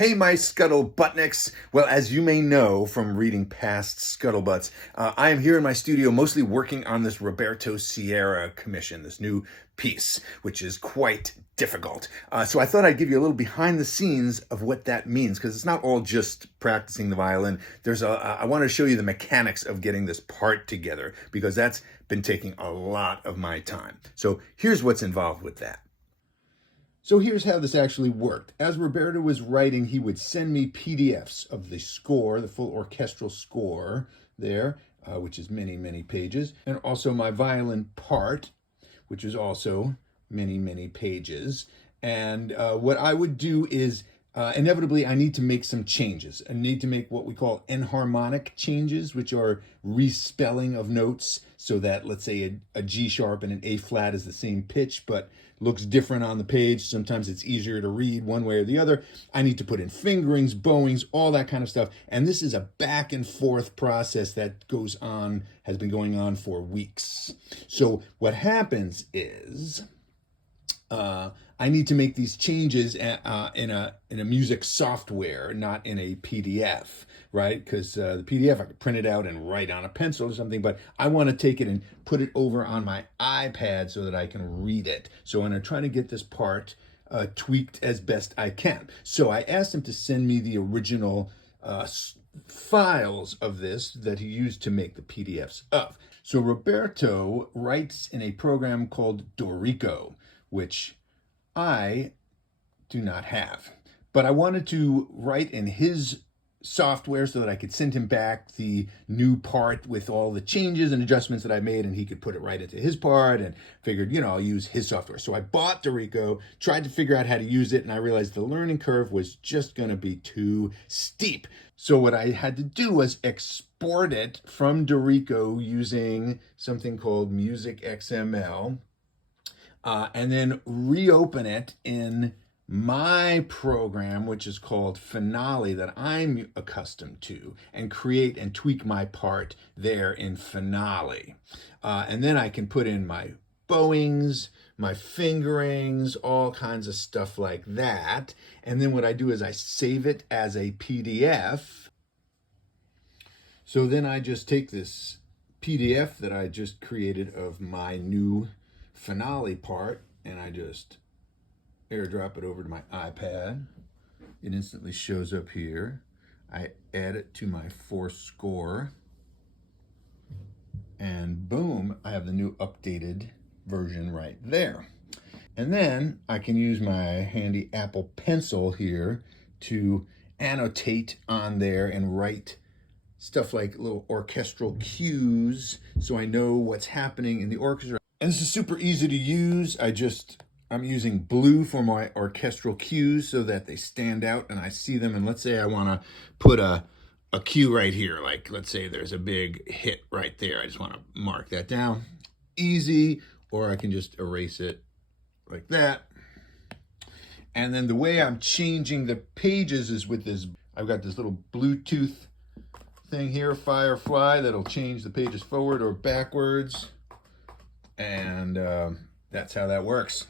Hey, my Scuttlebuttniks. Well, as you may know from reading past Scuttlebutts, I am here in my studio mostly working on this Roberto Sierra commission, this new piece, which is quite difficult. So I thought I'd give you a little behind the scenes of what that means, because it's not all just practicing the violin. I want to show you the mechanics of getting this part together, because that's been taking a lot of my time. So here's what's involved with that. So here's how this actually worked. As Roberto was writing, he would send me PDFs of the score, the full orchestral score there, which is many, many pages, and also my violin part, which is also many, many pages. And what I would do is, inevitably, I need to make some changes. I need to make what we call enharmonic changes, which are respelling of notes so that, let's say, a G sharp and an A flat is the same pitch, but looks different on the page. Sometimes it's easier to read one way or the other. I need to put in fingerings, bowings, all that kind of stuff. And this is a back and forth process that has been going on for weeks. So what happens is, I need to make these changes in a music software, not in a PDF, right? Because the PDF I could print it out and write on a pencil or something, but I want to take it and put it over on my iPad so that I can read it. So I'm going to try to get this part tweaked as best I can. So I asked him to send me the original files of this that he used to make the PDFs of. So Roberto writes in a program called Dorico, which I do not have. But I wanted to write in his software so that I could send him back the new part with all the changes and adjustments that I made, and he could put it right into his part, and figured, I'll use his software. So I bought Dorico, tried to figure out how to use it, and I realized the learning curve was just going to be too steep. So what I had to do was export it from Dorico using something called Music XML, and then reopen it in my program, which is called Finale, that I'm accustomed to, and create and tweak my part there in Finale. And then I can put in my bowings, my fingerings, all kinds of stuff like that. And then what I do is I save it as a PDF. So then I just take this PDF that I just created of my new Finale part, and I just airdrop it over to my iPad. It instantly shows up here. I add it to my score, and boom, I have the new updated version right there. And then I can use my handy Apple Pencil here to annotate on there and write stuff like little orchestral cues so I know what's happening in the orchestra. And this is super easy to use. I'm using blue for my orchestral cues so that they stand out and I see them. And let's say I want to put a cue right here. Like, let's say there's a big hit right there. I just want to mark that down. Easy. Or I can just erase it like that. And then the way I'm changing the pages is with this. I've got this little Bluetooth thing here, Firefly, that'll change the pages forward or backwards. And that's how that works.